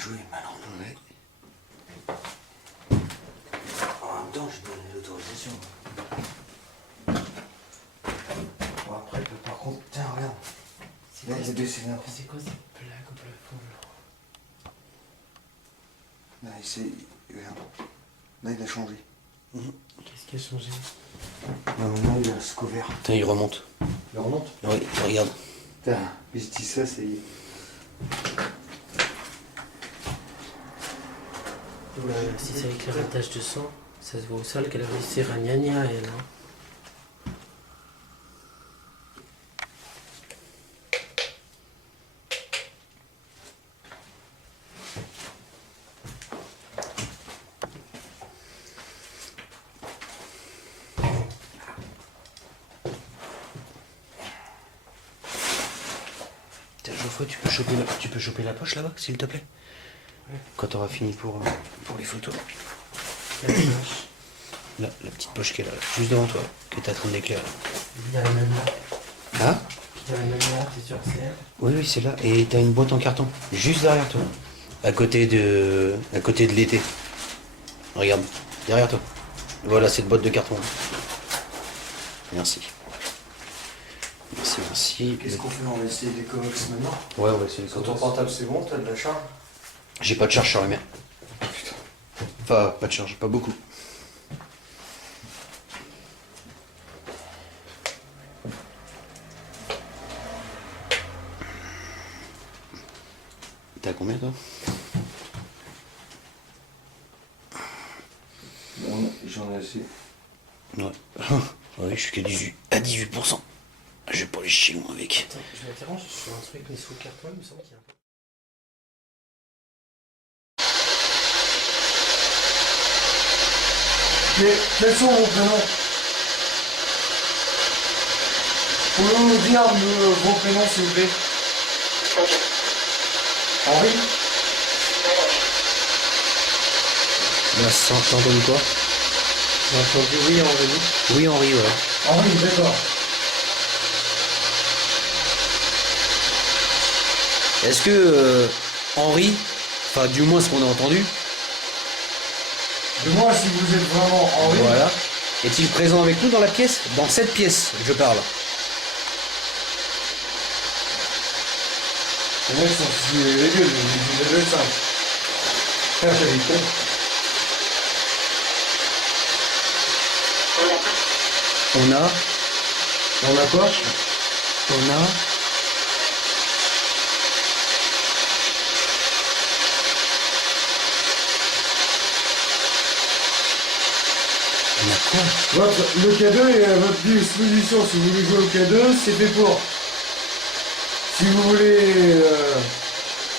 jouer maintenant. Ouais. En même temps, j'ai donné l'autorisation. Bon, après, par contre, tiens, regarde. Là, il y a des scénarios. C'est quoi cette plaque au plafond là? Là, regarde. Là, il a changé. Qu'est-ce qui a changé? Là, maintenant, il a ce couvert. Putain, il remonte. Il remonte. Oui, regarde. Putain, mais je dis ça, c'est... Si c'est avec l'éclairage de sang, ça se voit au sol qu'elle a réussi à gna elle. Hein. Tiens, Geoffroy, tu peux choper la poche là-bas, s'il te plaît? Ouais. Quand t'auras fini pour les photos. La poche. Là, la petite poche qui est là, juste devant toi, que t'es en train d'éclairer. Il y a la même là. Hein? Il y a la même là, c'est sûr que c'est elle. Oui, oui, c'est là. Et t'as une boîte en carton, juste derrière toi. À côté de l'été. Regarde, derrière toi. Voilà, cette boîte de carton. Merci. Merci, merci. Qu'est-ce qu'on fait? On va essayer des covox maintenant. Ouais, ouais, c'est Sur ton portable, c'est bon? T'as de la charge? J'ai pas de charge sur la mienne. Putain. Enfin, pas de charge, pas beaucoup. T'as combien toi? J'en ai assez. Ouais. Ouais, je suis qu'à 18%. Je vais pas aller chier loin avec. Attends, je m'interroge, je suis un truc mis sous le carton, il me semble qu'il y a un peu. Quels sont vos prénoms? Pouvez-vous nous dire vos prénoms, s'il vous plaît? Henri? Là, t'as entendu quoi? J'ai entendu oui, Henri. Oui, Henri, ouais. Henri, d'accord. Est-ce que Henri, enfin du moins ce qu'on a entendu, Dis-moi si vous êtes vraiment Henri. voilà, est-il présent avec nous dans la pièce? Dans cette pièce, je parle. Les mecs sont les gueules, ils disent le simple. Ah, j'ai dit con. On a, Dans la poche? on a... On a quoi? Le K2 est à votre disposition. Si vous voulez jouer au K2, c'est fait pour. Si vous voulez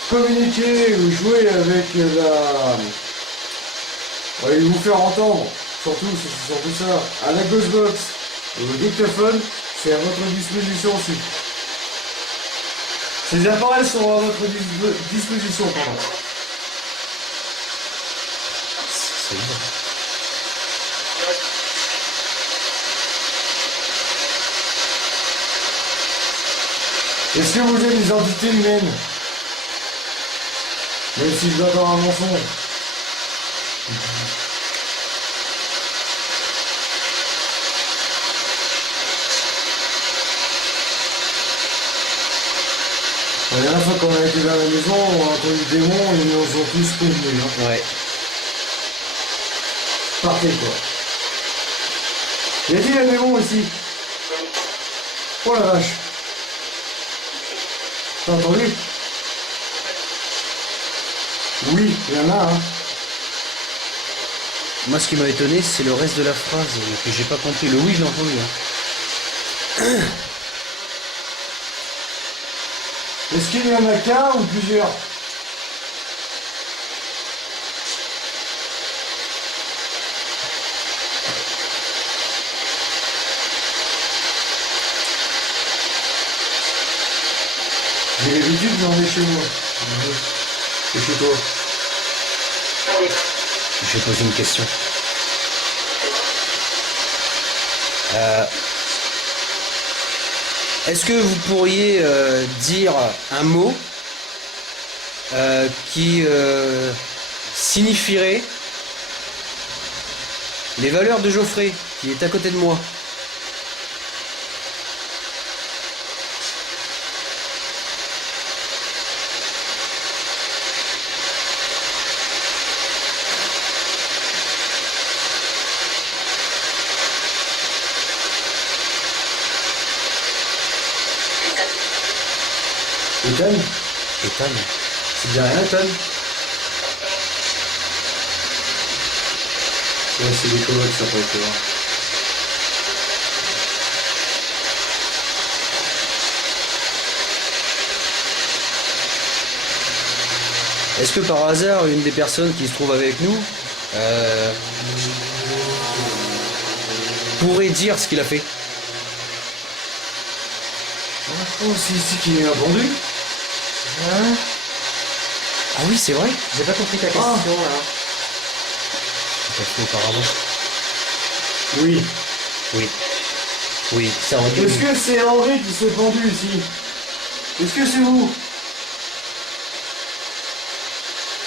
communiquer ou jouer avec la... et vous faire entendre, surtout, c'est surtout ça, à la Ghostbox, ou le dictaphone, c'est à votre disposition aussi. Ces appareils sont à votre disposition, pardon. C'est bien. Est-ce que vous êtes des entités humaines? Même si je dois avoir un mensonge. La dernière fois qu'on a été dans la maison, on a entendu des démons et ils nous ont tous prévenus. Hein. Ouais. Partez quoi. Y a-t-il un démon ici? Oh la vache. T'as entendu? Oui, il y en a, hein. Moi, ce qui m'a étonné, c'est le reste de la phrase que j'ai pas compris. Le oui, je l'ai entendu. Hein. Est-ce qu'il y en a qu'un ou plusieurs? J'ai l'habitude, j'en ai chez moi. Et chez toi? Je vais poser une question. Est-ce que vous pourriez dire un mot qui signifierait les valeurs de Geoffrey, qui est à côté de moi. Ethan, Ethan. c'est bien rien, Ethan. Ouais, c'est des colocs, ça peut être là. Est-ce que par hasard, une des personnes qui se trouve avec nous pourrait dire ce qu'il a fait? Oh, c'est ici qui m'a vendu. Hein? Ah oui, c'est vrai. J'ai pas compris ta question là. Tout à fait, auparavant. Oui. Oui. Oui, ça aurait dû. Est-ce que c'est Henri qui s'est pendu ici? Est-ce que c'est vous?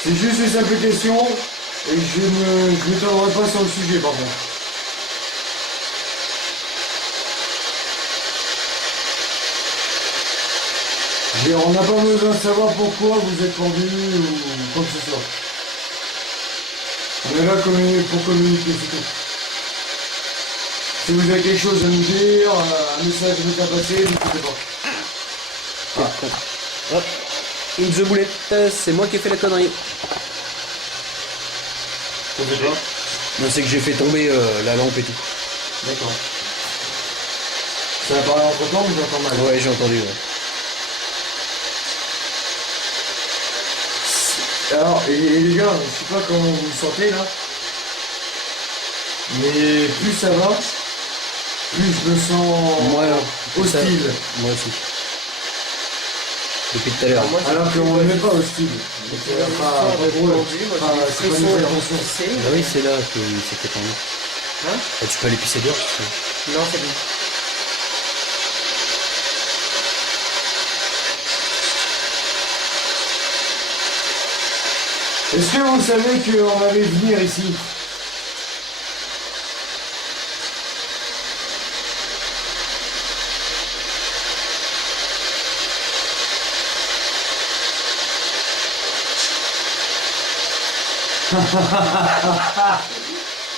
C'est juste une simple question et je ne m'étendrai pas sur le sujet par contre. On n'a pas besoin de savoir pourquoi vous êtes pendu ou quoi que ce soit. On est là pour communiquer, c'est tout. Si vous avez quelque chose à nous dire, un message à nous faire passer, n'hésitez pas. Ah, con. Hop. In the bullet, c'est moi qui ai fait la connerie. Non, c'est que j'ai fait tomber la lampe et tout. D'accord. Ça a parlé entre temps, mais j'entends mal. Ouais, j'ai entendu. Ouais. Alors, et les gars, je sais pas comment vous vous sentez là, mais plus ça va, plus je me sens Moi, hostile. Moi aussi. Depuis tout à l'heure. Alors qu'on n'est pas hostile. Enfin, pas drôle. Enfin, c'est pas une vraie attention. Ah oui, c'est là que c'était tendu. Hein? Ah, tu peux aller pisser dehors, si tu veux. Non, c'est bon. Est-ce que vous savez qu'on allait venir ici?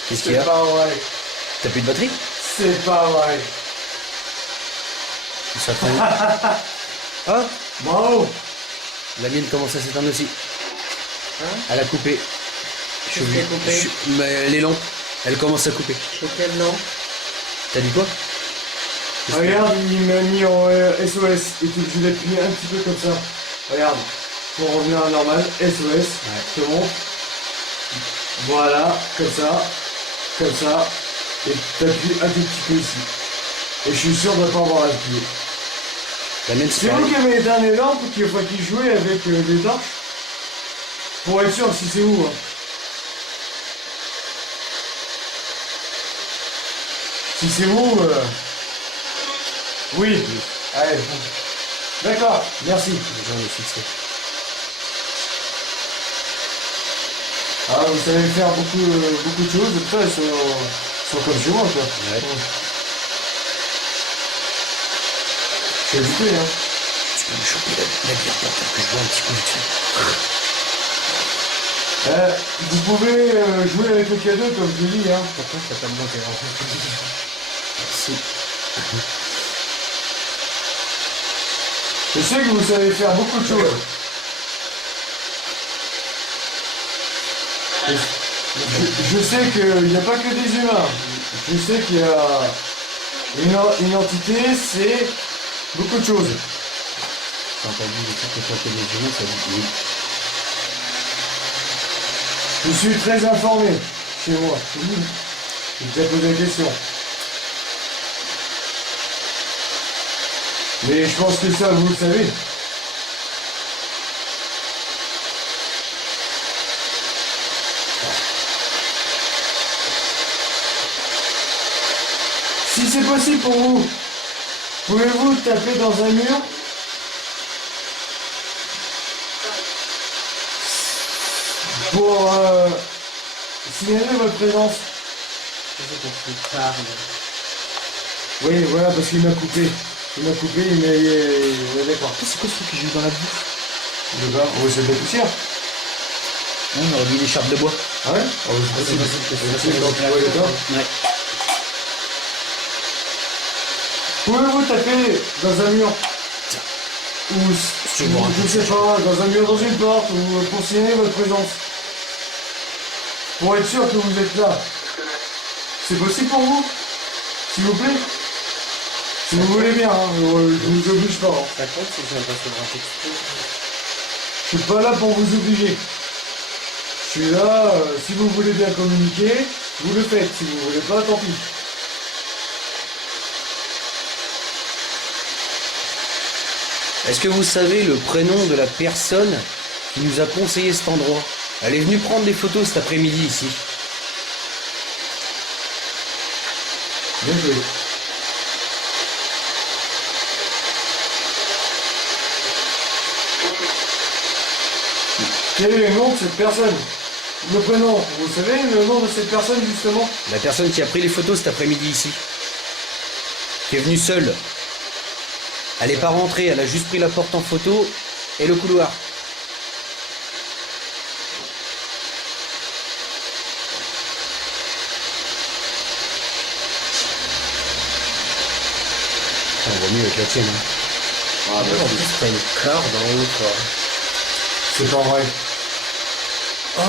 Qu'est-ce qu'il y a? C'est pas vrai. T'as plus de batterie? C'est pas vrai. Ça traîne. Ah, Bravo. la mienne commence à s'éteindre aussi. Hein? Elle a coupé. Je Qu'est-ce qu'elle a coupé? Mais les lampes, elles commencent à couper. Chez quel nom? T'as dit quoi? Regarde, il m'a mis en SOS et tu je l'ai plié un petit peu comme ça. Regarde, pour revenir à normal, SOS, je te montre. Voilà, comme ça, et t'appuies un tout petit peu ici. Et je suis sûr de ne pas avoir appuyé. La mienne, C'est vous qui avez éteint les lampes qui jouait avec les torches? Pour être sûr si c'est vous. Hein. Si c'est vous, oui. Allez, bon. D'accord, merci. J'en ai fixé. Ah, vous savez faire beaucoup de choses, putain, ils sont comme chez moi, quoi. Ouais. Je suis habitué, hein. Tu peux me choper la bière portable que je bois un petit coup là-dessus. Vous pouvez jouer avec le cadeau, comme je dis, hein. Pourquoi ça t'a manqué? Merci. Je sais que vous savez faire beaucoup de choses. Je sais qu'il n'y a pas que des humains. Je sais qu'il y a une entité, c'est beaucoup de choses. T'as entendu le truc que ça fait des humains, ça dit oui. Je suis très informé chez moi. J'ai déjà posé la question. Mais je pense que ça, vous le savez. Si c'est possible pour vous, pouvez-vous taper dans un mur? pour signaler votre présence. C'est qu'on se parle. Oui, voilà, parce qu'il m'a coupé. Il m'a coupé, il m'a... Ouais, d'accord. C'est quoi ce truc qui joue dans la bouffe? Je sais pas, oh, c'est de la poussière. On aurait mis l'écharpe de bois. Ah ouais? Oh, c'est C'est possible. possible que C'est ça possible, soit quand tu vois les temps. Ouais. Pouvez-vous taper dans un mur? Ou, C'est bon, je sais pas, dans un mur, dans une porte, ou pour signaler votre présence. Pour être sûr que vous êtes là. C'est possible pour vous? S'il vous plaît? Si vous voulez bien, hein, je vous oblige pas. Hein. Ça compte si je viens de recevoir un texto. Je suis pas là pour vous obliger. Je suis là, si vous voulez bien communiquer, vous le faites. Si vous voulez pas, tant pis. Est-ce que vous savez le prénom de la personne qui nous a conseillé cet endroit? Elle est venue prendre des photos cet après-midi ici. Bien joué. Quel est le nom de cette personne? Le prénom, vous savez le nom de cette personne justement? La personne qui a pris les photos cet après-midi ici. Qui est venue seule. Elle n'est pas rentrée, elle a juste pris la porte en photo et le couloir. On vaut mieux avec la tienne. Hein. Ah, En plus, t'as une corde en haut, quoi. c'est pas vrai. Oh!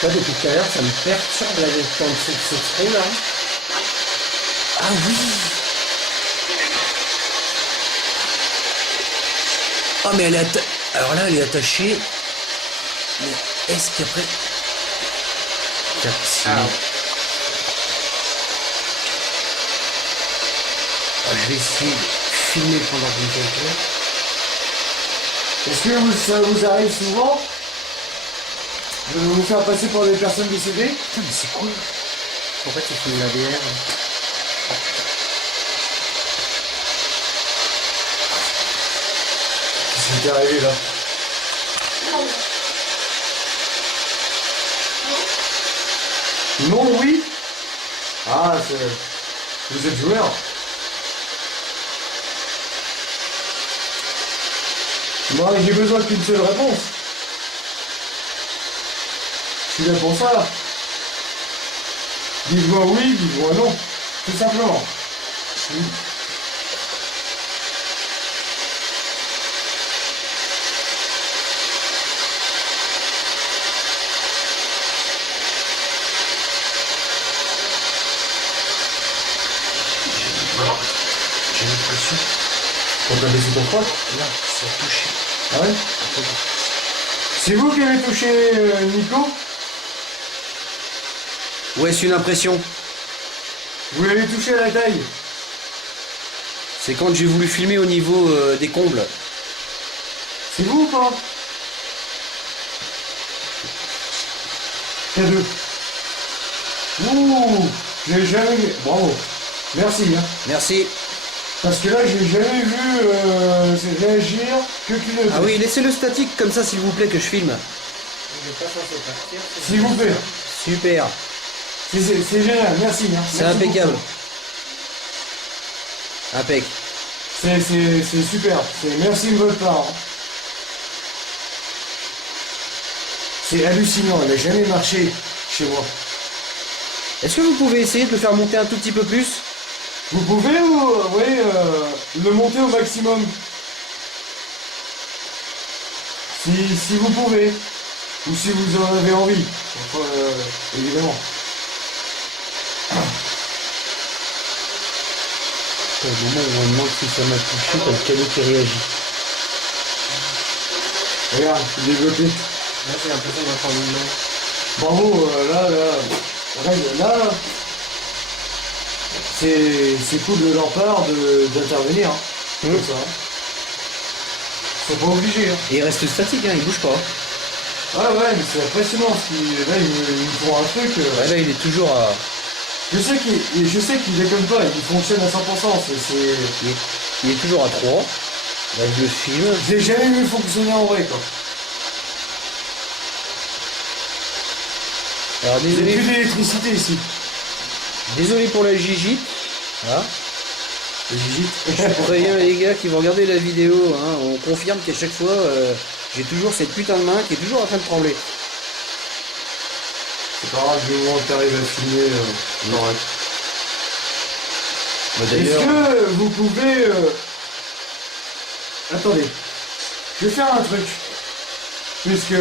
Toi, depuis tout à l'heure, ça me perturbe la gestion de ce trou là. Ah oui. Oh mais elle est alors là elle est attachée. Mais est-ce qu'après... Capsule. Ah. Je vais essayer de filmer pendant que vous faites. Est-ce que ça vous arrive souvent de vous faire passer pour des personnes décédées? Putain mais c'est quoi? En fait, c'est une bière. Qu'est-ce qui t'est arrivé là? Non, oui? Ah, c'est... Vous êtes joueur? Moi, j'ai besoin qu'une seule réponse. Je suis là pour ça. Dites-moi oui, dites-moi non. Tout simplement. J'ai l'impression. On t'a baissé ton froc? Là, ça a touché. Ah ouais? C'est vous qui avez touché Nico? Ouais, c'est une impression. Vous l'avez touché à la taille? C'est quand j'ai voulu filmer au niveau des combles. C'est vous ou pas? K2. Ouh! J'ai jamais vu. Bravo. Merci. Hein. Merci. Parce que là, j'ai jamais vu réagir que clignoter. Ah oui, laissez le statique comme ça s'il vous plaît que je filme. Il est pas censé partir. S'il vous plaît. Super. C'est génial. Merci. Hein. C'est Merci impeccable. beaucoup. Impec. C'est super. Merci de votre part. Hein. C'est hallucinant. Elle n'a jamais marché chez moi. Est-ce que vous pouvez essayer de le faire monter un tout petit peu plus? Vous pouvez le monter au maximum. Si vous pouvez. Ou si vous en avez envie. Enfin, évidemment. Au moment où on demande si ça m'a touché, t'as le cadeau qui réagit. Regarde, développé. Là, j'ai l'impression d'entendre une main. Bravo, là, c'est cool de leur part d'intervenir. Hein, comme ça. Hein. Ils sont pas obligés. Hein. Et il reste statique, hein, il bouge pas. Ah ouais, mais c'est impressionnant. Là, ils me font un truc. Ouais, là, il est toujours à... Je sais qu'il déconne pas, il fonctionne à 100%. Il est toujours à 3. Là, je le filme. J'ai jamais vu fonctionner en vrai, quoi. Alors Il n'y a désolé, plus d'électricité ici. désolé pour la gigite. Voilà. Je préviens les gars qui vont regarder la vidéo, hein, on confirme qu'à chaque fois, j'ai toujours cette putain de main qui est toujours en train de trembler. C'est pas grave, du moment que t'arrives à filmer, correct. Bah, Est-ce d'ailleurs, que vous pouvez... Attendez. Je vais faire un truc. Puisque...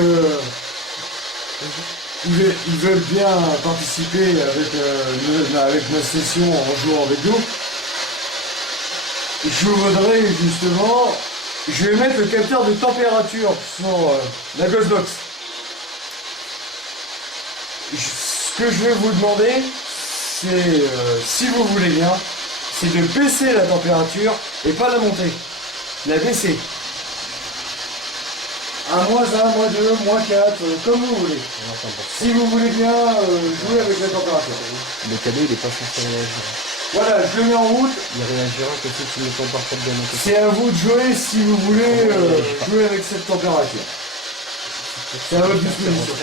ils veulent bien participer avec notre session en jouant avec nous. Je voudrais justement... Je vais mettre le capteur de température sur la Ghostbox. Ce que je vais vous demander, c'est, si vous voulez bien, c'est de baisser la température et pas la monter. La baisser. À -1, -2, -4, comme vous voulez. Si vous voulez bien jouer avec la température. le cadeau il est pas censé réagir. Voilà, je le mets en route. Il réagira que si tu ne compares pas de mon côté. C'est à vous de jouer si vous voulez jouer avec cette température. C'est à votre disposition.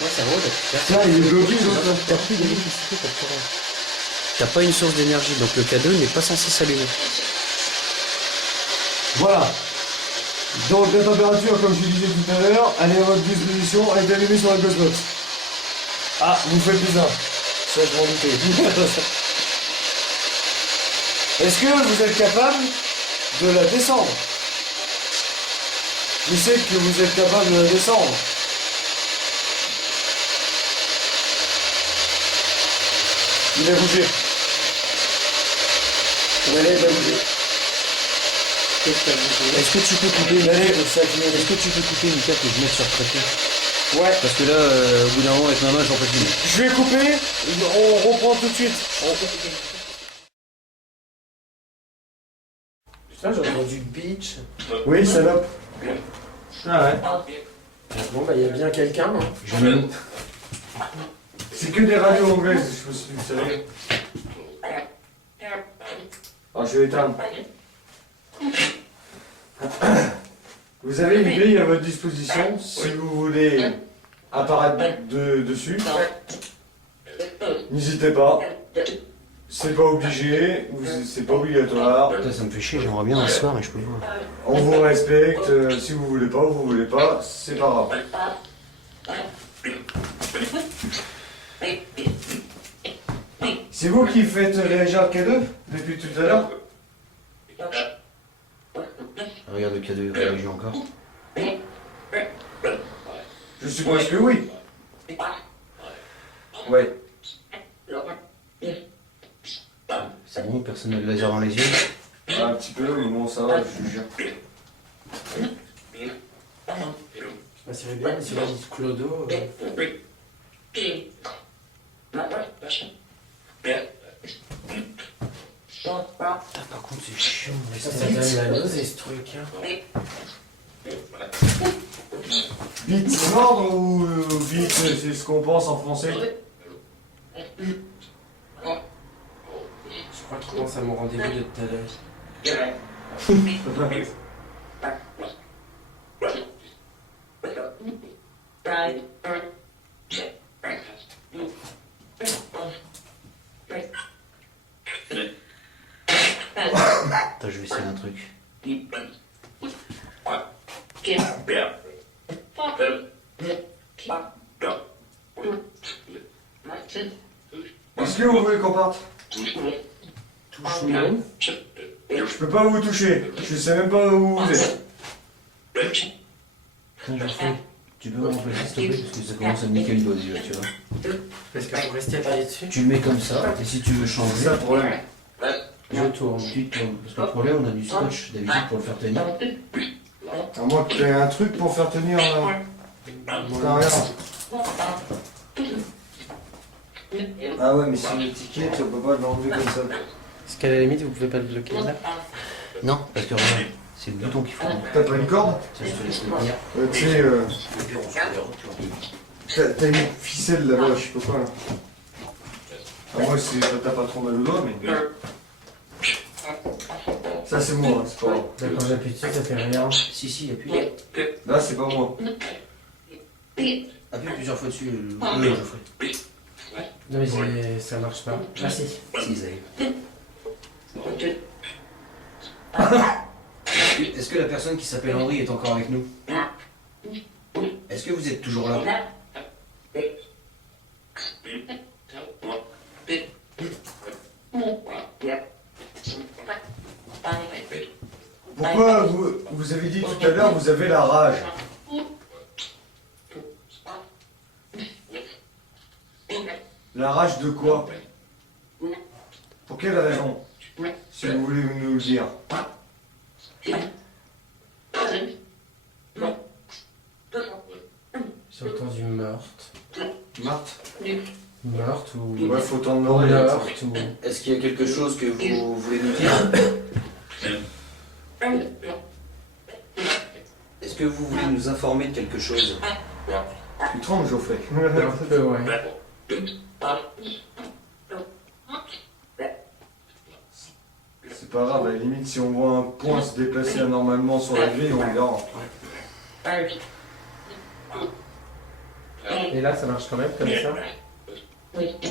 Ouais, ça roule. Tiens, il est bloqué l'autre. T'as plus d'électricité pour te rendre. T'as pas une source d'énergie, donc le cadeau n'est pas censé s'allumer. Voilà. Donc la température, comme je disais tout à l'heure, elle est à votre disposition, elle est allumée sur la Ghostbox. Ah, vous faites bizarre. Ça, je m'en doutais. Est-ce que vous êtes capable de la descendre? Je sais que vous êtes capable de la descendre. Il a bougé. Allez, il a bougé. Est-ce que tu peux couper Allez, Est-ce que tu peux couper Mika que je mette sur traité? ouais. Parce que là, au bout d'un moment avec ma main j'en peux plus. Je vais couper, on reprend tout de suite. Putain, j'ai entendu beach. Oui, salope. Ah ouais. Bon, bah, il y a bien quelqu'un, non? C'est que des radios anglaises, je me suis dit, vous savez. Alors, je vais éteindre. Vous avez une grille à votre disposition, si vous voulez apparaître dessus. N'hésitez pas. C'est pas obligé, c'est pas obligatoire. Putain, ça me fait chier, j'aimerais bien un soir et je peux le voir. On vous respecte, si vous voulez pas, vous voulez pas, c'est pas grave. C'est vous qui faites réagir le K2 depuis tout à l'heure? Regarde le cadeau, il réagit encore. Je suppose que oui. Ouais. C'est bon, personne n'a le laser dans les yeux. Un petit peu, mais bon, ça va, je vous jure. Bah, c'est bien, mais c'est la dit Clodo. Putain, par contre, c'est chiant. Ça donne la nausée, ce truc. Hein. Vite, c'est mordre ou vite, c'est ce qu'on pense en français? Je crois qu'il pense à mon rendez-vous de tout à l'heure. Attends, je vais essayer un truc. Est-ce que vous voulez qu'on parte? Touche-moi. Je peux pas vous toucher, je sais même pas où vous êtes. Putain, je fais. Tu peux m'empêcher s'il te plaît parce que ça commence à me niquer le doigt déjà, tu vois. Parce que vous restez appuyé dessus. Tu le mets comme ça, et si tu veux C'est changer, ça le problème. Je tourne. tu tournes. Parce que le problème, on a du scotch d'habitude pour le faire tenir. À moins qu'il y ait un truc pour faire tenir. T'as rien. Ah ouais, mais c'est une étiquette, on peut pas l'enlever comme ça. Est-ce qu'à la limite, vous pouvez pas le bloquer là? Non, parce que regarde, c'est le bouton qu'il faut. T'as pas une corde? Ça, je te laisse le tenir. Tu sais, t'as une ficelle là-bas, je sais pas quoi là. Ah, moi, ça tape pas trop mal au doigt, mais. Ça, c'est moi, hein, c'est pas grave. Là, quand j'appuie dessus, ça fait rien. Si, si, il n'y a plus. Là, c'est pas moi. Appuie plusieurs fois dessus, Geoffrey. Non mais ça marche pas. Ah si. Si, ça y est. Est-ce que la personne qui s'appelle Henri est encore avec nous? Est-ce que vous êtes toujours là? Pourquoi vous avez dit tout à l'heure vous avez la rage? La rage de quoi? Pour quelle raison? Si vous voulez nous le dire. J'ai entendu meurtre. Marthe? Meurtre ou... Ouais, faut tendre l'oreille. meurtre ou... Est-ce qu'il y a quelque chose que vous voulez nous dire? Est-ce que vous voulez nous informer de quelque chose? Tu trembles, Geoffrey. Un peu, ouais. C'est pas grave, à la limite, si on voit un point se déplacer anormalement sur la grille, on le verra. Et là, ça marche quand même comme ça.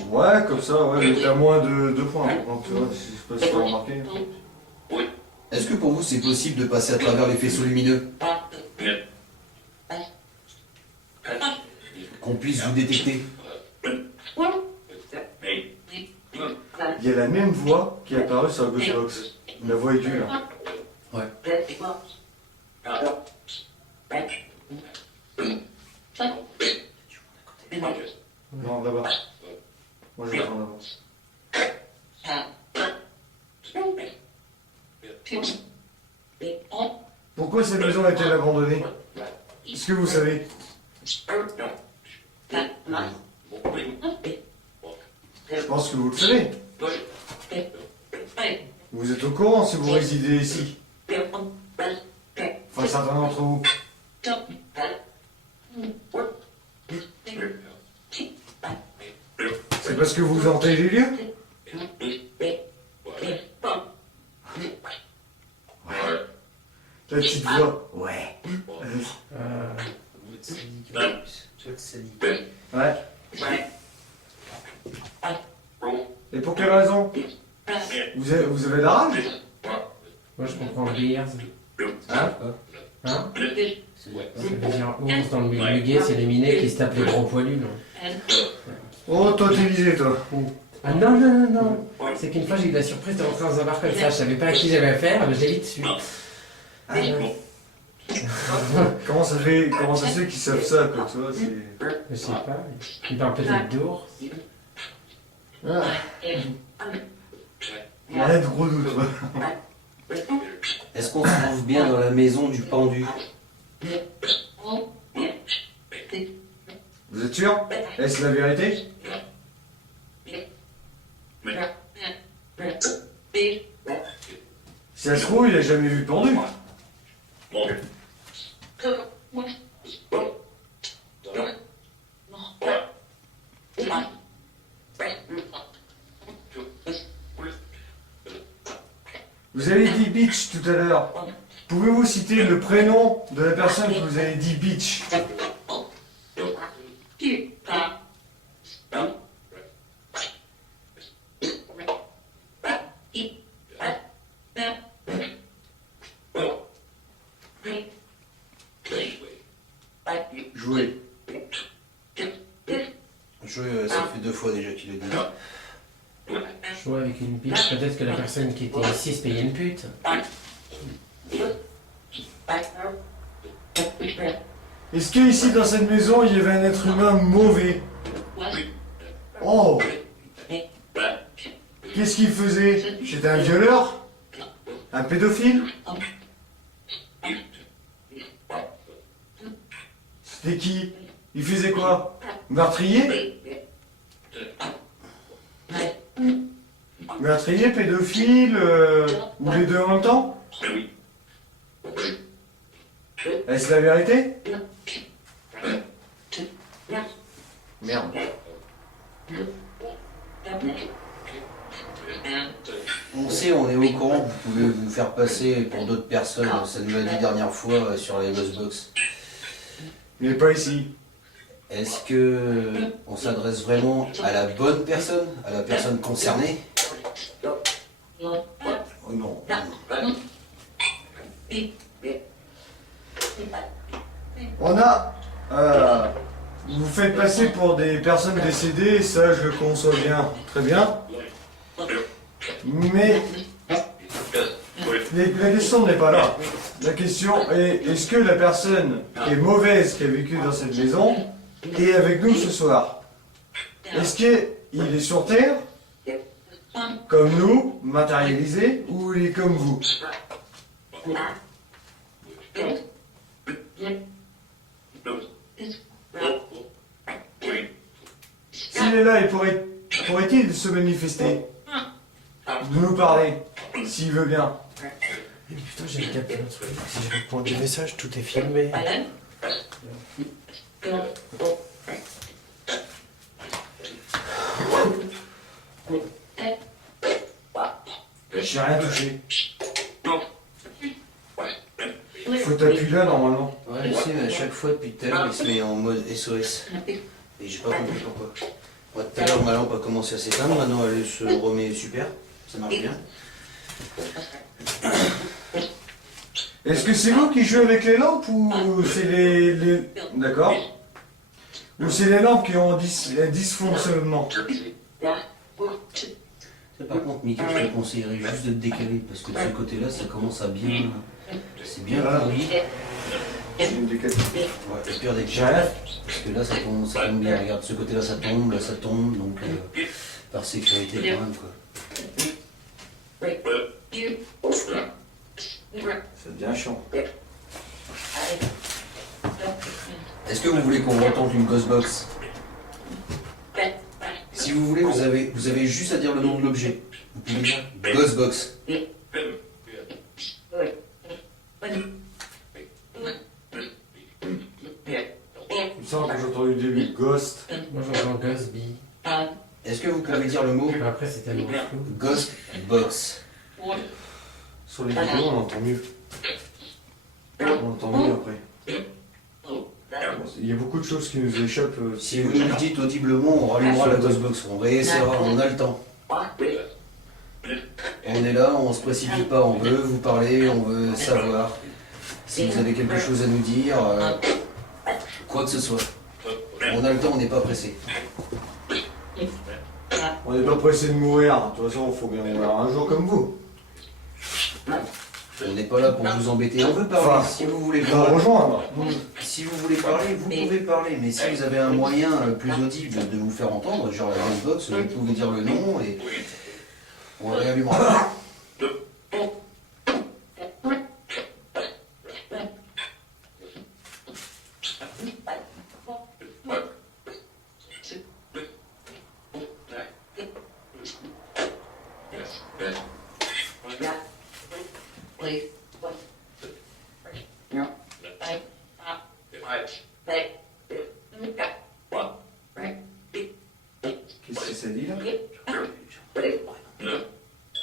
Ouais, comme ça, ouais, mais t'as moins de 2 points. Donc, tu vois, je sais pas si t'as remarqué. Est-ce que pour vous c'est possible de passer à travers les faisceaux lumineux? Qu'on puisse vous détecter? Il y a la même voix qui est apparue sur la Ghostbox. La voix aiguë, là. Ouais. Non, là-bas. Moi, je vais prendre d'avance. Pourquoi cette maison a-t-elle abandonnée? Est-ce que vous savez? Je pense que vous le savez. Vous êtes au courant si vous résidez ici. Enfin, certains d'entre vous. C'est parce que vous hantez les lieux? La petite voix. Ouais. Ouais. Et pour quelle raison? Vous avez de la rage? Moi, je comprends beers. Hein? Hein? Ça veut dire ours dans le milieu du guet, c'est les minets qui se tapent les gros poilus, non? Oh, toi t'es visé, toi. Ah non, non, non, non. C'est qu'une fois, j'ai eu la surprise de rentrer dans un bar comme ça. Je savais pas à qui j'avais affaire, mais j'ai vite dessus. Ah, non. Comment ça se fait qu'ils savent ça, quoi, tu vois, c'est... Je sais pas. Il parle peut-être d'ours. Ah. Arrête, gros doute, ouais. Est-ce qu'on se trouve bien dans la maison du pendu? Vous êtes sûr? Est-ce la vérité? Si ça se trouve, il a jamais vu de pendu. Vous avez dit bitch tout à l'heure. Pouvez-vous citer le prénom de la personne que vous avez dit bitch? Jouer. Jouer, ça fait 2 fois déjà qu'il le dit. Jouer avec une biche, peut-être que la personne qui était ici se payait une pute. Est-ce qu'ici dans cette maison il y avait un être humain mauvais? Oh! Qu'est-ce qu'il faisait? C'était un violeur? Un pédophile? C'était qui? Il faisait quoi? Meurtrier? Meurtrier, pédophile, ou les deux en même temps? Est-ce la vérité? Merde. On sait, on est au courant que vous pouvez vous faire passer pour d'autres personnes. Ça nous l'a dit dernière fois sur les Ghostbox. Il n'est pas ici. Est-ce que on s'adresse vraiment à la bonne personne, à la personne concernée? Oh non. On a... vous faites passer pour des personnes décédées, ça je le conçois bien. Très bien. Mais... la question n'est pas là. La question est, est-ce que la personne qui est mauvaise, qui a vécu dans cette maison, est avec nous ce soir? Est-ce qu'il est sur Terre, comme nous, matérialisé, ou il est comme vous? S'il est là, pourrait-il se manifester? De nous parler, s'il veut bien. Et putain, j'ai capté un truc. Si je réponds des messages, tout est filmé. J'ai rien touché. Faut t'appuyer là normalement. Ouais, je sais, mais à chaque fois depuis tout à l'heure, il se met en mode SOS. Et j'ai pas compris pourquoi. Moi, tout à l'heure, ma lampe a commencé à s'éteindre, maintenant elle se remet super. Ça marche bien. Est-ce que c'est vous qui jouez avec les lampes ou c'est les... D'accord. Ou c'est les lampes qui ont un dysfonctionnement? Par contre, Mika, je te conseillerais juste de te décaler parce que de ce côté-là, ça commence à bien. C'est bien pourri. C'est une décalée. Ouais, le pire des J'ai rien. parce que là, ça tombe bien. Regarde, de ce côté-là, ça tombe, là, ça tombe. Donc, par sécurité, quand même, quoi. Ça devient chiant. Est-ce que vous voulez qu'on retente une Ghostbox? Si vous voulez, vous avez juste à dire le nom de l'objet. Vous pouvez dire Ghostbox. Il me semble que j'ai entendu le début. Ghost. Moi j'entends Gusby. Est-ce que vous pouvez dire le mot Après c'est tellement flou. Ghostbox? Sur les vidéos, on entend mieux. On entend mieux après. Il y a beaucoup de choses qui nous échappent. Si vous nous le dites audiblement, on rallumera la Ghostbox. On réessayera, on a le temps. On est là, on se précipite pas, on veut vous parler, on veut savoir. Si vous avez quelque chose à nous dire, quoi que ce soit. On a le temps, on n'est pas pressé. On n'est pas pressé de mourir. De toute façon, il faut bien mourir un jour comme vous. On n'est pas là pour vous embêter. On veut parler. Enfin, Si vous voulez On parler, rejoindre. si vous voulez parler, vous pouvez parler. Mais si vous avez un moyen plus audible de vous faire entendre, genre la Ghostbox, vous pouvez dire le nom et on réallumera. Qu'est-ce que ça dit là?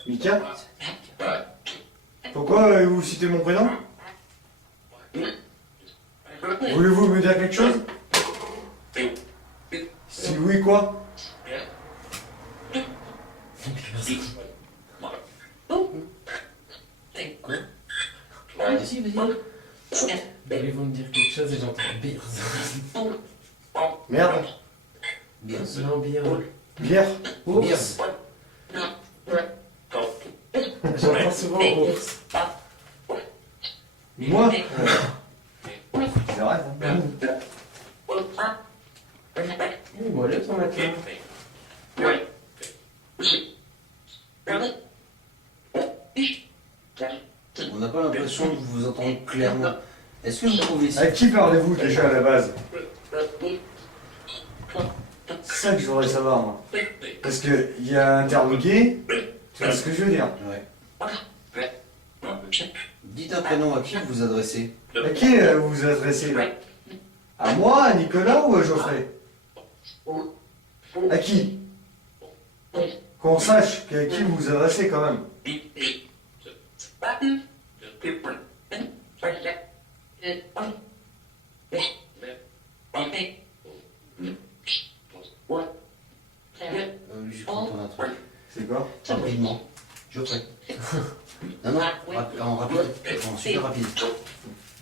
Mika? Pourquoi vous citez mon prénom? Voulez-vous me dire quelque chose? Si oui, quoi? Vas-y, vas-y. Voulez-vous me dire quelque chose et j'entends Beers. Merde. Bien. Non, Beers. Bière. Bien. J'entends souvent ours. Moi? C'est vrai. Moi, le ton matin. On n'a pas l'impression de vous entendre clairement. Est-ce que vous pouvez... À qui parlez-vous déjà à la base? C'est ça que je voudrais savoir, moi. Parce qu'il y a interlogué, tu vois ce que je veux dire? Ouais. Dites un prénom à qui vous vous adressez. À qui vous vous adressez là? À moi, à Nicolas ou à Geoffrey? À qui? Qu'on sache à qui vous vous adressez quand même. répondre super rapide.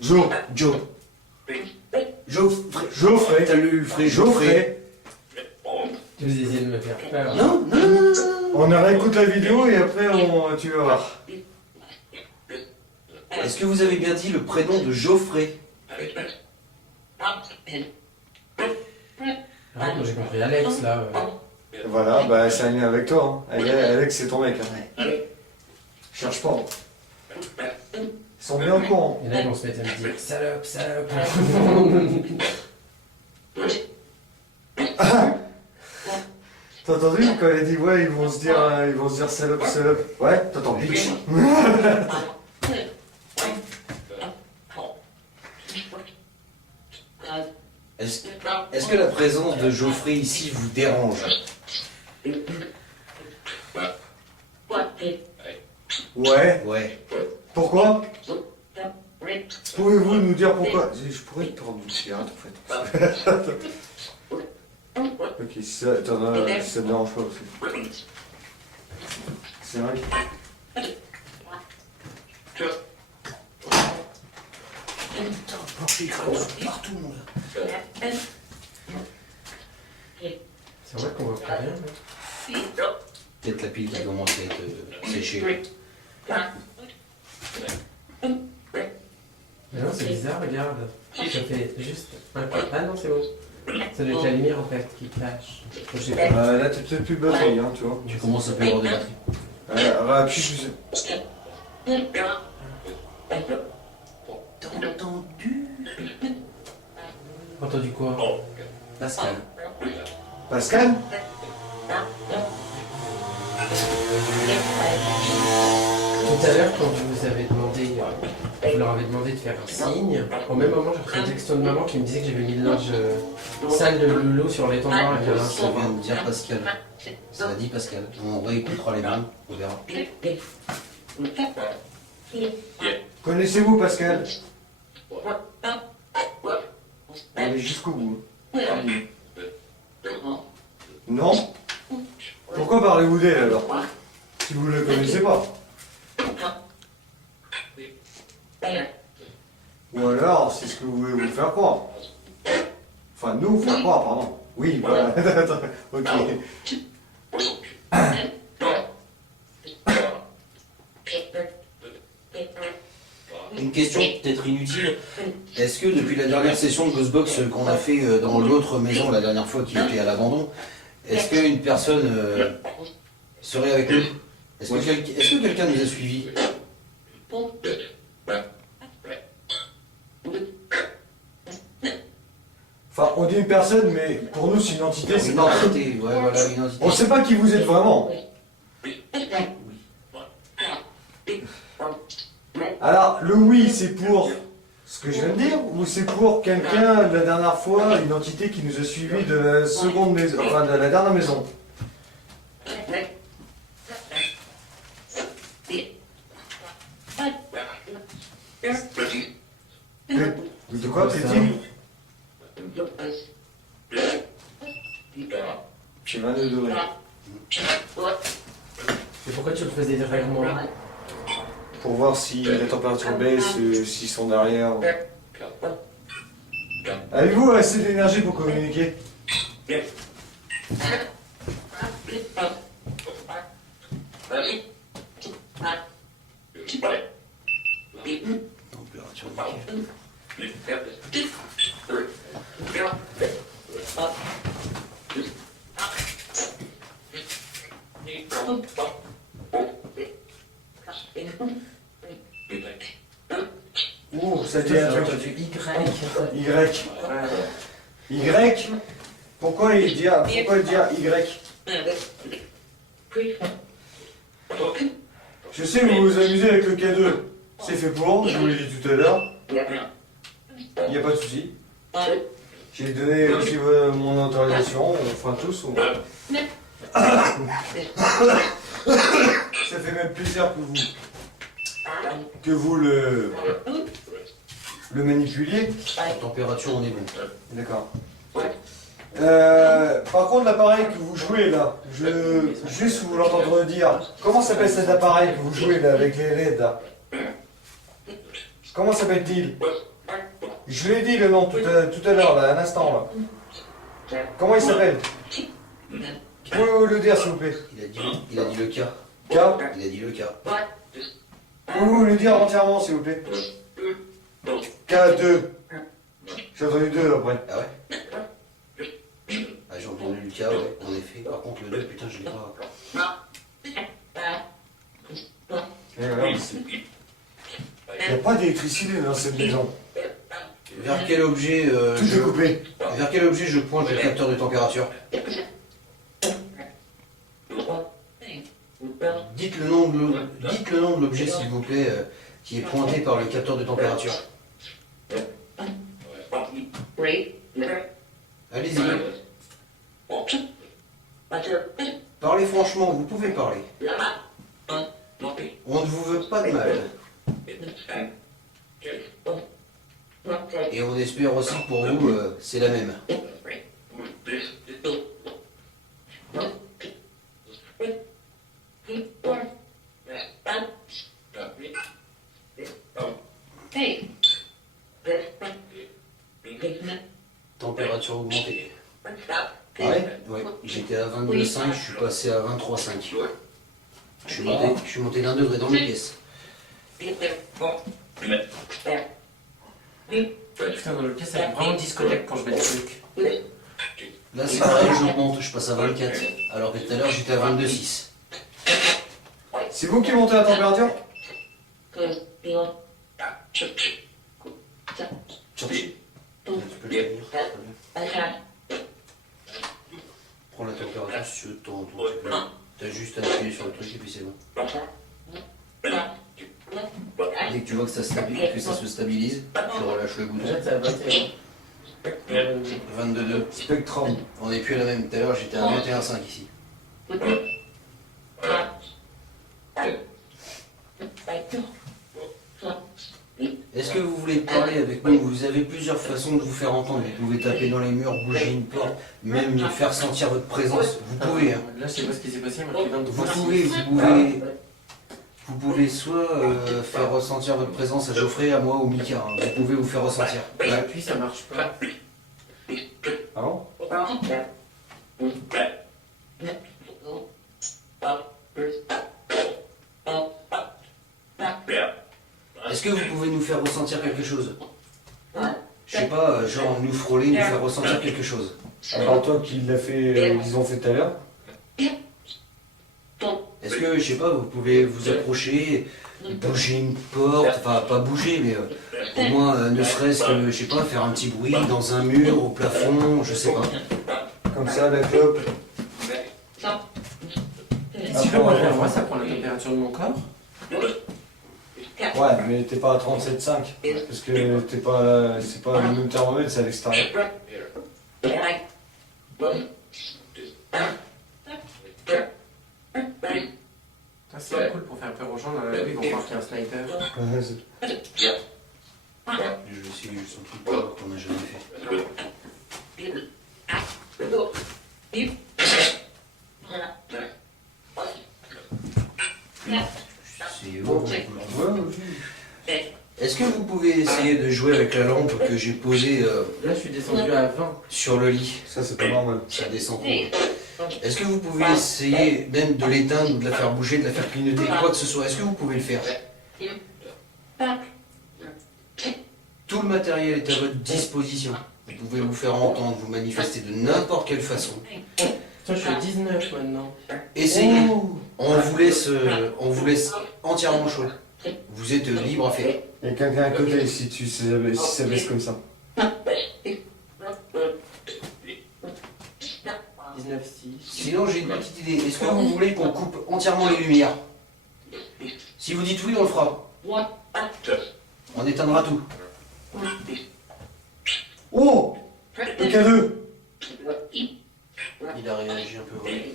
Joe. Joe. Geoffrey. Geoffrey. T'as lu Geoffrey. Geoffrey. Tu veux essayer de me faire peur. Non, non, non, non, non. On réécoute la vidéo et après tu vas voir. Est-ce que vous avez bien dit le prénom de Geoffrey? Ah, moi j'ai compris Alex là. Voilà, bah c'est un lien avec toi. Hein. Alex, c'est ton mec. Hein. Cherche pas. Ils sont bien au courant. Et là ils vont se mettre à me dire salope, salope. T'as entendu quand elle a dit ouais, ils vont se dire salope, salope. Ouais, t'entends bitch. Est-ce que la présence de Geoffrey ici vous dérange? Ouais. Ouais. Pourquoi? Pouvez-vous nous dire pourquoi? Je pourrais te prendre une cigarette en fait. Ok, si ça te dérange pas aussi. C'est vrai. Putain, plancher partout, mon gars. C'est vrai qu'on voit plus rien. Peut-être la pile qui commence à être séchée. Mais non, c'est bizarre, regarde. Ça fait juste un peu. Ah non, c'est bon. Ça doit être la lumière en fait qui cache. Je sais pas. Là, t'as peut-être plus de batterie, hein, tu vois. Tu commences à plus avoir de batterie. Appuie plus. T'as entendu? Entendu quoi? Pascal. Pascal? Tout à l'heure, quand vous avez demandé, vous leur avez demandé de faire un signe, au même moment, j'ai reçu un texto de maman qui me disait que j'avais mis le linge sale de Loulou sur l'étendard avec le linge Ça vient de dire Pascal. Ça a dit Pascal. On réécoutera les noms, on verra. Connaissez-vous Pascal? Allez jusqu'au bout. Non? Pourquoi parlez-vous d'elle alors? Si vous ne le connaissez pas. Ou alors, c'est ce que vous voulez vous faire croire. Enfin, nous faire croire, pardon. Oui, voilà. Ok. Une question peut-être inutile. Est-ce que depuis la dernière session de Ghostbox qu'on a fait dans l'autre maison la dernière fois qui était à l'abandon, est-ce qu'une personne serait avec nous? Est-ce que quelqu'un nous a suivis? Enfin, on dit une personne, mais pour nous, c'est une entité, c'est Une pas... entité, ouais, voilà, une entité. On ne sait pas qui vous êtes vraiment. Alors, le oui, c'est pour ce que je viens de dire, ou c'est pour quelqu'un, la dernière fois, une entité qui nous a suivis de la seconde maison, enfin de la dernière maison? De quoi, Christine? J'ai 22 degrés. Et pourquoi tu le faisais derrière moi? Pour voir si la température baisse, s'ils sont derrière. Avez-vous assez d'énergie pour communiquer? Température nickel. Ouh, ça dit un truc. Y. Y. Pourquoi il dit Y? Je sais que vous vous amusez avec le K2. C'est fait pour, je vous l'ai dit tout à l'heure. Il n'y a pas de souci. J'ai donné aussi mon autorisation, on fera tous. Ça fait même plaisir que vous le manipuliez. La température, on est bon. D'accord. Par contre, l'appareil que vous jouez là, juste vous l'entendre dire, comment s'appelle cet appareil que vous jouez là avec les LED là? Comment s'appelle-t-il? Je l'ai dit le nom tout à l'heure, là, un instant là. Comment il s'appelle? Pouvez-vous le dire s'il vous plaît? Il a dit le cas. K? Il a dit le cas. Pouvez-vous le dire entièrement s'il vous plaît? K2. J'ai entendu 2 après. Ah ouais? Ah, j'ai entendu le cas, ouais, en effet. Par contre, le 2, putain, je l'ai pas. Et voilà, il n'y a pas d'électricité dans cette maison. Vers quel objet Tout est coupé. vers quel objet je pointe le capteur de température? Dites le nom de l'objet, s'il vous plaît, qui est pointé par le capteur de température. Allez-y. Parlez franchement, vous pouvez parler. On ne vous veut pas de mal. Et on espère aussi que pour vous, c'est la même. Température augmentée. Ah ouais? Ouais. J'étais à 22,5, je suis passé à 23,5. Je suis monté d'un degré dans mes pièces. Putain, dans le cas, ça fait vraiment discothèque quand je mets le truc. Là c'est pareil, j'augmente, je passe à 24. Alors que tout à l'heure j'étais à 22,6. C'est vous qui montez la température? Cherchez. Tu peux le tenir, c'est pas bien. Prends la température si tu veux de temps en temps. T'as juste à appuyer sur le truc et puis c'est bon. Dès que tu vois que ça se stabilise, tu relâches le bouton. Déjà, t'es à 21. 22,2. Spectrum. On n'est plus à la même. Tout à l'heure j'étais à 21,5 ici. Est-ce que vous voulez parler avec nous? Vous avez plusieurs façons de vous faire entendre. Vous pouvez taper dans les murs, bouger une porte, même faire sentir votre présence. Vous pouvez. Hein. Là, je sais pas ce qui s'est passé, moi, je suis dans le Vous pouvez soit faire ressentir votre présence à Geoffrey, à moi ou Mika. Hein. Vous pouvez vous faire ressentir. J'appuie, ça marche pas. Ah bon? Est-ce que vous pouvez nous faire ressentir quelque chose? Je sais pas, genre nous frôler, nous faire ressentir quelque chose. Alors toi qui l'as fait, ils ont fait tout à l'heure. Est-ce que, je sais pas, vous pouvez vous approcher, bouger une porte, enfin pas bouger, mais au moins ne serait-ce que, je sais pas, faire un petit bruit dans un mur, au plafond, je sais pas. Comme ça, la clope. Si je le vois vers moi, ça prend la température de mon corps. Ouais, mais t'es pas à 37,5. Parce que t'es pas. C'est pas le même thermomètre, c'est à l'extérieur. C'est cool pour faire peur aux gens. Dans la rue, ils vont croire qu'il y a un sniper. Je vais essayer juste un truc qu'on n'a jamais fait. C'est bon, Est-ce que vous pouvez essayer de jouer avec la lampe que j'ai posée Là, je suis descendu à 20. sur le lit? Ça, c'est pas normal. Ça descend trop. Est-ce que vous pouvez essayer même de l'éteindre ou de la faire bouger, de la faire clignoter, quoi que ce soit? Est-ce que vous pouvez le faire? Tout le matériel est à votre disposition. Vous pouvez vous faire entendre, vous manifester de n'importe quelle façon. Putain, je suis à 19 maintenant. Essayez. On vous laisse entièrement chaud. Vous êtes libre à faire. Il y a quelqu'un à côté si ça baisse comme ça. 19,6. Sinon, j'ai une petite idée. Est-ce que vous voulez qu'on coupe entièrement les lumières? Si vous dites oui, on le fera. On éteindra tout. Oh! Le K2! Il a réagi un peu. Ouais.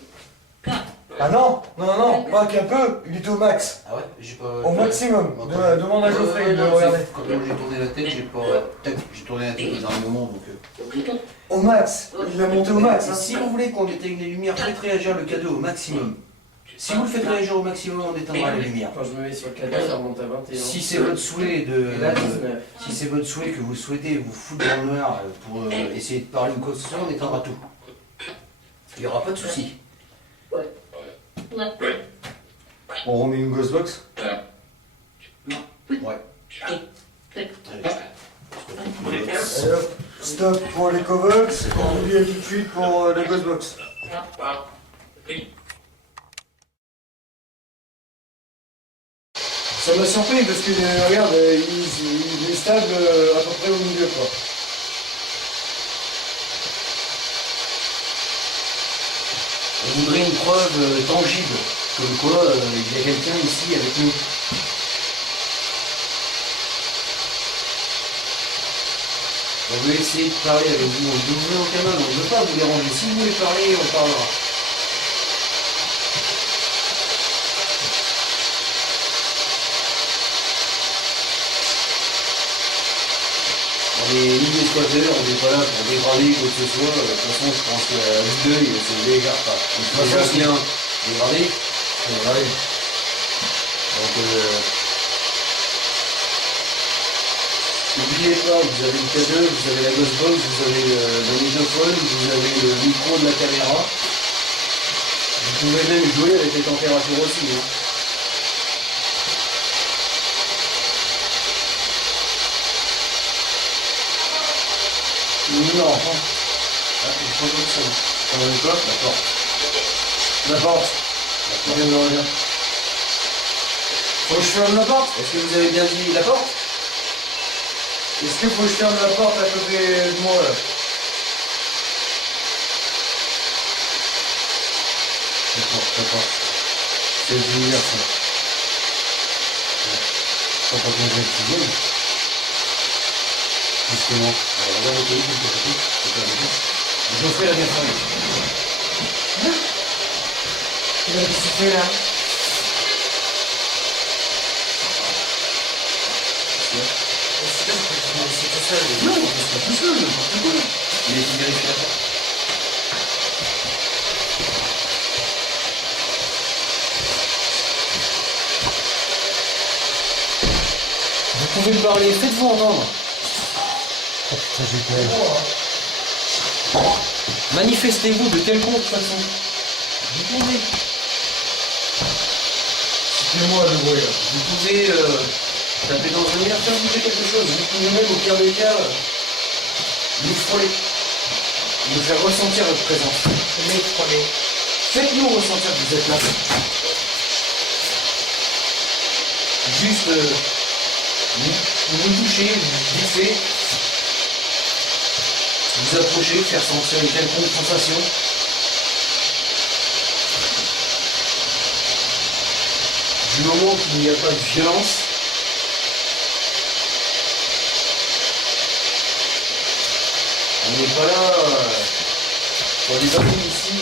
Ah non! Non, pas qu'un peu! Il était au max! Ah ouais? J'ai pas. Au maximum! Demande à Geoffrey de regarder. Quand j'ai tourné la tête, j'ai pas. Peut-être j'ai tourné la tête dans un moment donc. Au max! Il l'a monté au max! Hein. Si vous voulez qu'on éteigne les lumières, faites réagir le cadeau au maximum. Si vous le faites réagir au maximum, on éteindra la lumière. Quand je me mets sur le clavier, ça remonte à 21. Si c'est votre souhait Et là, 19. si c'est votre souhait que vous souhaitez vous foutre dans le noir pour essayer de parler ou quoi que ce soit, on éteindra tout. Il n'y aura pas de souci. On remet une Ghostbox. Ouais. Allez hop, stop pour les Covox, on revient tout de suite pour la Ghostbox. Ça m'a surpris parce que regarde, il est stable à peu près au milieu quoi. On voudrait une preuve tangible, comme quoi il y a quelqu'un ici avec nous. On veut essayer de parler avec vous, on veut ouvrir au canal, on ne veut pas vous déranger. Si vous voulez parler, on parlera. On est ni des squatteurs, on n'est pas là pour dégrader quoi que ce soit. De toute façon, je pense qu'à vue d'œil, c'est déjà pas. On va bien dégradé. Donc, n'oubliez pas, vous avez le K2, vous avez la Ghostbox, vous avez le microphone, vous avez le micro de la caméra. Vous pouvez même jouer avec les températures aussi. Hein. Non. Ah, je prends comme ça. On a quoi? La porte. La porte. La porte. Faut que je ferme la porte. Est-ce que vous avez bien dit la porte? Est-ce qu'il faut que je ferme la porte à côté de moi là? La porte. C'est l'univers ça. Pas qu'on vient de cuisiner. Justement. Alors regarde votre livre, je vous ferai la bien famille. Qu'est-ce que tu fais là? C'est tout seul. Non, c'est pas tout seul, n'importe quoi. Il est qui vérifie la porte. Vous pouvez me parler, faites-vous entendre. Oh putain, j'ai peur. Manifestez-vous de quelconque façon. Vous pouvez. C'est moi le bruit là. Vous pouvez taper dans un mur, faire bouger quelque chose. Vous pouvez même, au pire des cas, nous frôler. Nous faire ressentir votre présence. Faites-nous ressentir que vous êtes là. Juste vous toucher, vite fait. Vous approcher, faire sentir une quelconque sensation. Du moment qu'il n'y a pas de violence, on n'est pas là pour des amis ici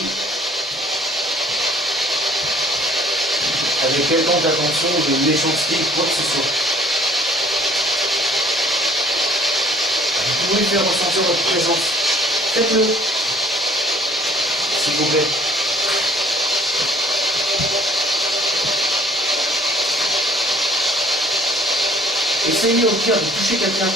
avec quelconque attention de méchanceté, quoi que ce soit. Vous pouvez faire ressentir votre présence. Faites-le, s'il vous plaît. Essayez au pire de toucher quelqu'un.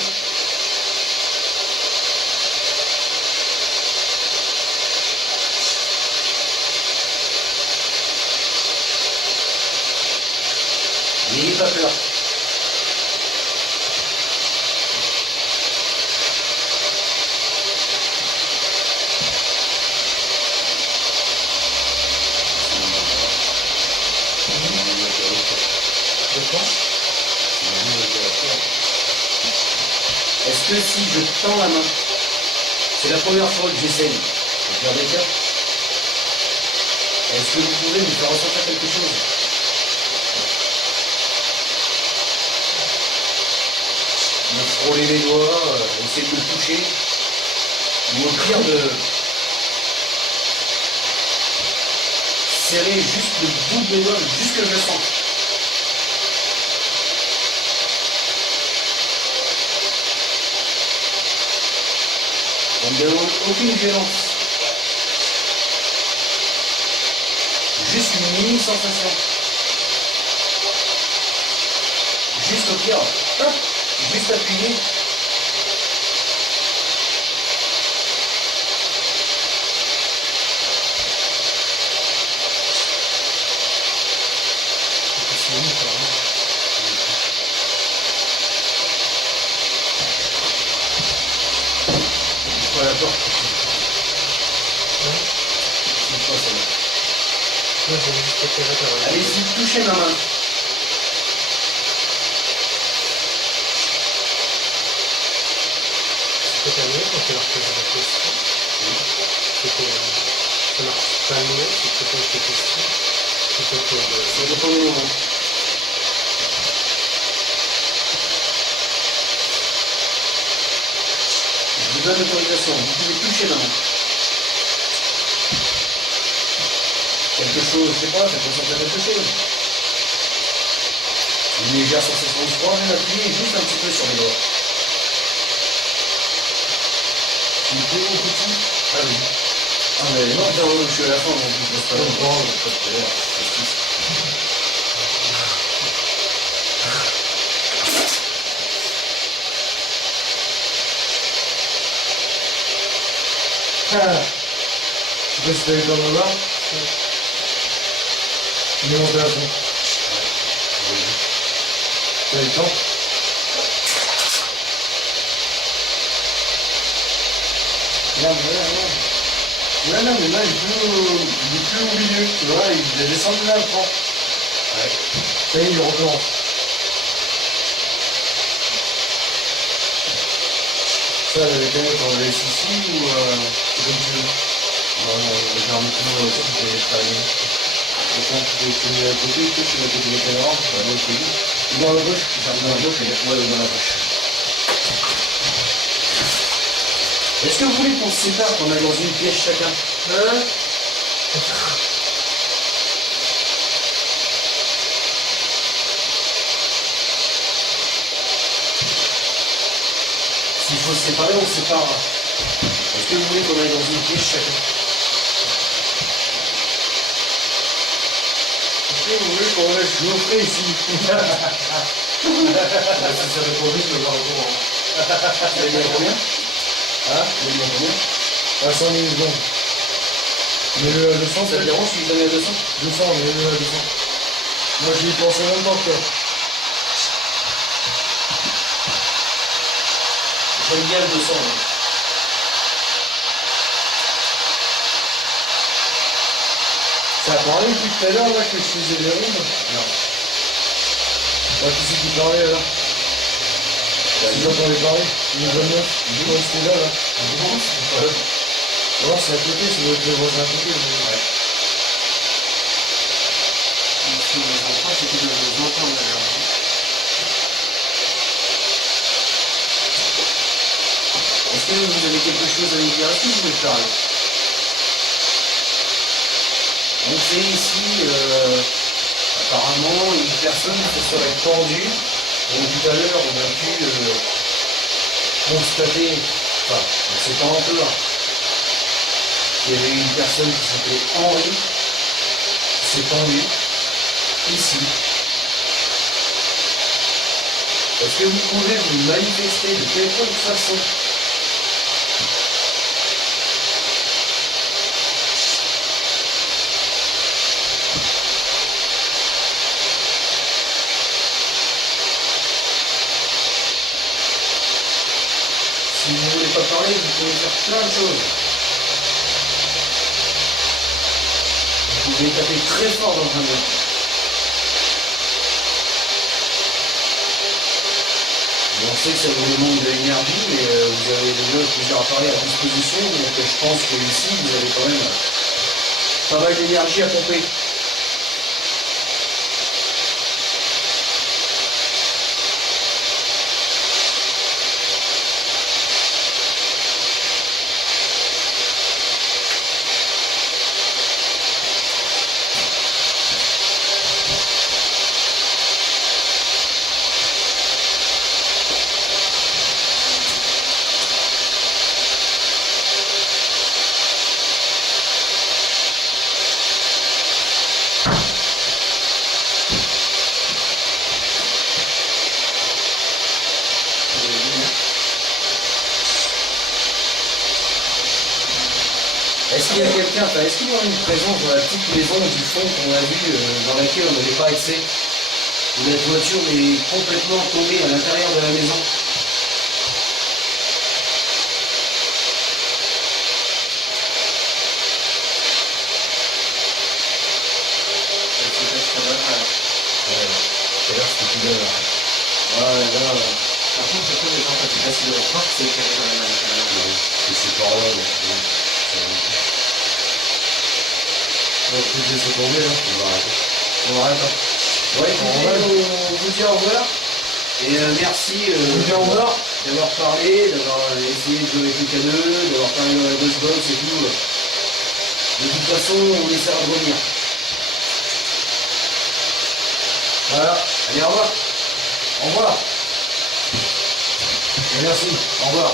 N'ayez pas peur. Est-ce que si je tends la main, c'est la première fois que j'essaye, au pire des cas, est-ce que vous pouvez me faire ressentir quelque chose? Me frôler les doigts, essayer de me toucher, ou au pire de serrer juste le bout de mes doigts, juste que je sens. On ne demande aucune violence. Juste une mini sensation. Juste au pire, hop, juste appuyer. Voilà la porte. C'est quoi ça? Moi, j'ai juste préféré faire un- Allez-y, touchez ma main. C'est pas mieux quand tu leur poses des questions. Ça marche pas mieux si tu poses des questions plutôt que de... Ça dépend du moment. Je vous donne l'autorisation, vous pouvez toucher ma main. Quelque chose, je sais pas, ça peut sentir quelque chose. Une légère sensation de froid, même appuyez juste un petit peu sur les doigts. Tu me plais mon petit? Ah oui. Ah mais non, non, je suis à la fin, donc je ne pose pas longtemps, donc pas tout à l'heure. Ah. Je sais pas si t'as eu le temps de le voir. Il est monté à fond. T'as eu le temps? Regarde, regarde. Ouais, non, mais là, il est plus au milieu, tu vois, il est descendu là, le prend. Ouais. Ça y est, il recommence. Ça, les canettes, on les laisse ici ou c'est comme tu veux? Non, non, j'ai un petit peu aussi qui est travaillé. Attends, tu mets à côté, tu mets à côté de la caméra, moi je te dis. Dans la poche, Dans la gauche et moi dans la poche. Est-ce que vous voulez qu'on se sépare, qu'on aille dans une pièce chacun? Hein? S'il faut se séparer, on se sépare. Est-ce que vous voulez qu'on aille dans une pièce chacun? Est-ce que vous voulez qu'on laisse Geoffrey ici? Si ça répond vite, je vais voir au courant. Vous avez mis à combien? Hein? Vous avez mis à combien? À 100 000 secondes. Mets-le à 200, Ça te dérange si je donne à 200? 200, mets-le à 200. Moi j'y ai pensé même pas que toi. J'aime bien le 200. Hein. Ça a parlé depuis tout à l'heure là que je faisais des rondes? Non. Bah, qui c'est qui parlait là? Si j'entendais parler, une bonne meuf, toi c'était là là. Non, c'est pas eux. Non, c'est à côté, ça doit être le voisin à côté. Ouais. Si on les entend, c'est qu'ils doivent nous entendre d'ailleurs. Est-ce que vous avez quelque chose à nous dire? Est-ce que vous voulez parler? On sait ici, apparemment, une personne se serait pendue. Donc tout à l'heure, on a pu constater, enfin, on ne sait pas encore, qu'il y avait une personne qui s'appelait Henri, qui s'est pendue, ici. Est-ce que vous pouvez vous manifester de quelque façon? Si vous ne voulez pas parler, vous pouvez faire plein de choses. Vous pouvez taper très fort dans un mur. On sait que ça vous demande de l'énergie, mais vous avez déjà plusieurs appareils à disposition, donc je pense que ici, vous avez quand même pas mal d'énergie à pomper. s'il y a quelqu'un, est-ce qu'il y aura une présence dans la petite maison du fond qu'on a vue, dans laquelle on n'avait pas accès? Où la voiture est complètement tombée à l'intérieur de la maison. C'est là ce que tu veux, là. Ouais, là, par contre, c'est pas des gens, c'est facile de voir, c'est qu'il y a quand même à l'intérieur. C'est par là, donc, On va plus laisser tomber, là. on va arrêter. On arrête, hein. Ouais, on vous dit au revoir. Et merci d'avoir parlé, d'avoir essayé de jouer avec le caneux, d'avoir parlé dans la box et tout. De toute façon, on essaiera de revenir. Voilà. Allez, au revoir. Au revoir. Et merci. Au revoir.